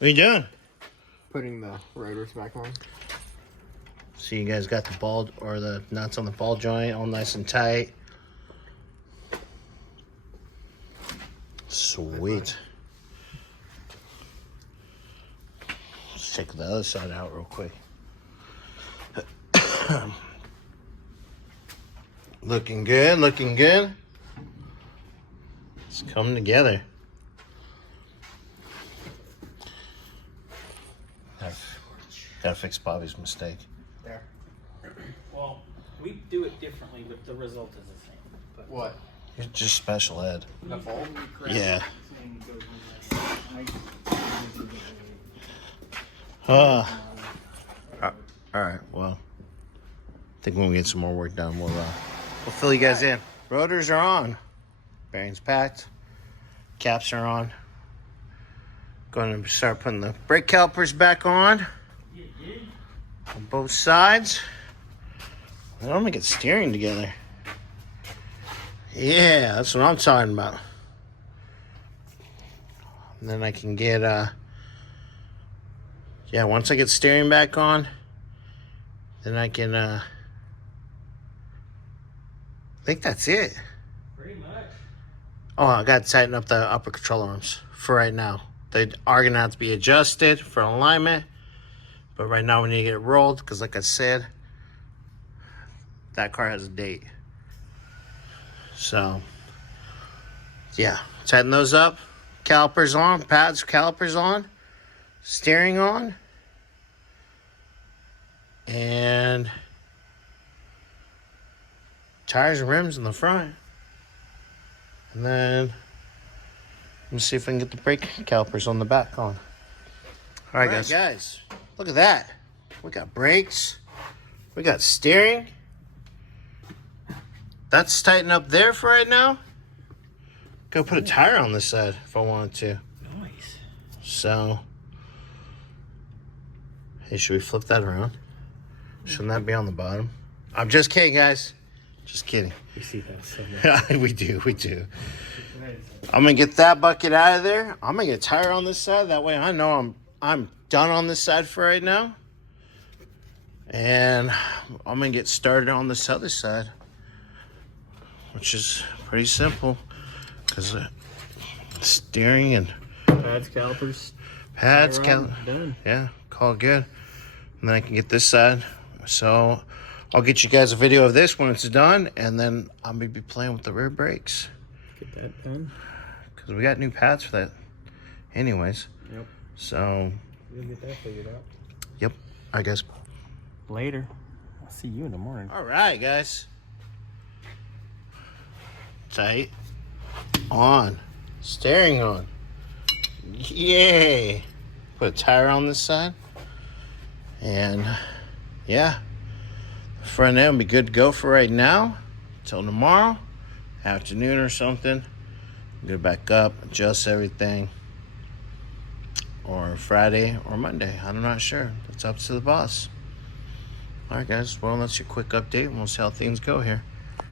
What are you doing? Putting the rotors back on. So you guys got the ball or the nuts on the ball joint all nice and tight. Sweet. Let's check the other side out real quick. Looking good, looking good. It's coming together. Gotta fix Bobby's mistake. There. Well, we do it differently, but the result is the same. But What? You're just special ed. The fold? Yeah. Alright, well. I think when we get some more work done, we'll fill you guys in. Rotors are on. Bearings packed. Caps are on. Going to start putting the brake calipers back on both sides. And I'm gonna get steering together. Yeah, that's what I'm talking about. And then I can get yeah, once I get steering back on, then I can I think that's it. pretty much. Oh, I gotta tighten up the upper control arms for right now. They are gonna have to be adjusted for alignment, but right now we need to get it rolled because, like I said, that car has a date. So, yeah, tighten those up. Calipers on, pads, calipers on, steering on, and tires and rims in the front. And then let's see if I can get the brake calipers on the back on. All right, guys, look at that. We got brakes. We got steering. That's tightened up there for right now. Go put a tire on this side if I wanted to. Nice. So, hey, should we flip that around? Shouldn't that be on the bottom? I'm just kidding, guys. Just kidding. We see that so much. we do. I'm gonna get that bucket out of there. I'm gonna get a tire on this side. That way I know I'm done on this side for right now. And I'm gonna get started on this other side, which is pretty simple because steering and Pads, calipers. done. Yeah, call it good. And then I can get this side. So I'll get you guys a video of this when it's done, and then I'm gonna be playing with the rear brakes. Get that done. Because we got new pads for that anyways. Yep. So, We'll get that figured out. yep, I guess. Later. I'll see you in the morning. All right, guys. Tight. On. Steering on. Yay. Put a tire on this side. And, yeah. Front end will be good to go for right now. Till tomorrow. Afternoon or something. Get it back up. Adjust everything. Or Friday or Monday. I'm not sure. It's up to the boss. All right, guys. Well, that's your quick update, and we'll see how things go here.